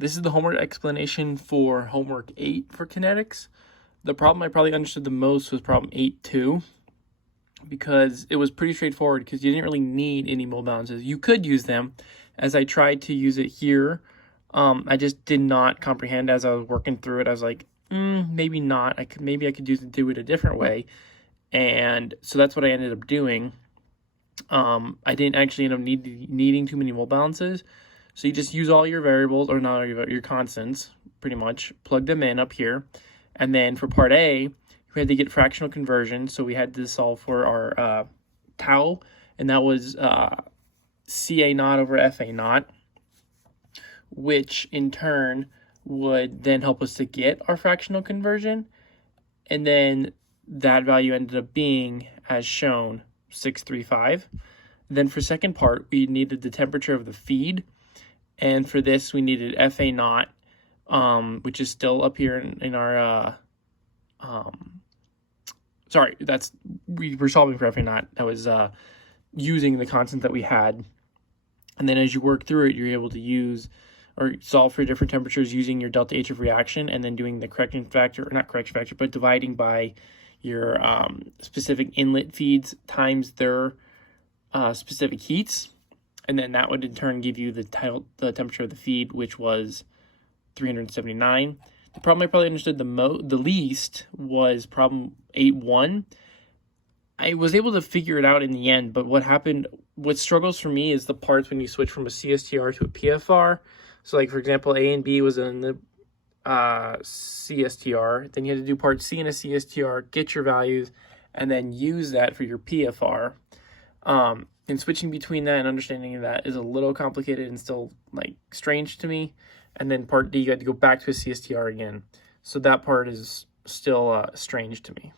this is the homework explanation for homework 8 for kinetics. The problem I probably understood the most was problem 8.2, because it was pretty straightforward because you didn't really need any mole balances. You could use them, as I tried to use it here. I just did not comprehend as I was working through it. I was like, maybe not. Maybe I could do it a different way. And so that's what I ended up doing. I didn't actually end up needing too many mole balances. So you just use all your variables, or not your constants, pretty much, plug them in up here. And then for part A, we had to get fractional conversion. So we had to solve for our tau, and that was CA naught over FA naught, which in turn would then help us to get our fractional conversion. And then that value ended up being, as shown, 635. Then for second part, we needed the temperature of the feed. And for this, we needed FA naught, which is still up here in our, sorry, we were solving for FA naught. That was using the constant that we had. And then as you work through it, you're able to use or solve for different temperatures using your delta H of reaction, and then doing the correction factor, or not correction factor, but dividing by your specific inlet feeds times their specific heats. And then that would in turn give you the temperature of the feed, which was 379. The problem I probably understood the least was problem 8.1. I was able to figure it out in the end, but what struggles for me is the parts when you switch from a CSTR to a PFR. So like, for example, A and B was in the CSTR. Then you had to do part C in a CSTR, get your values, and then use that for your PFR. And switching between that and understanding that is a little complicated and still like strange to me. And then part D, you had to go back to a CSTR again. So that part is still strange to me.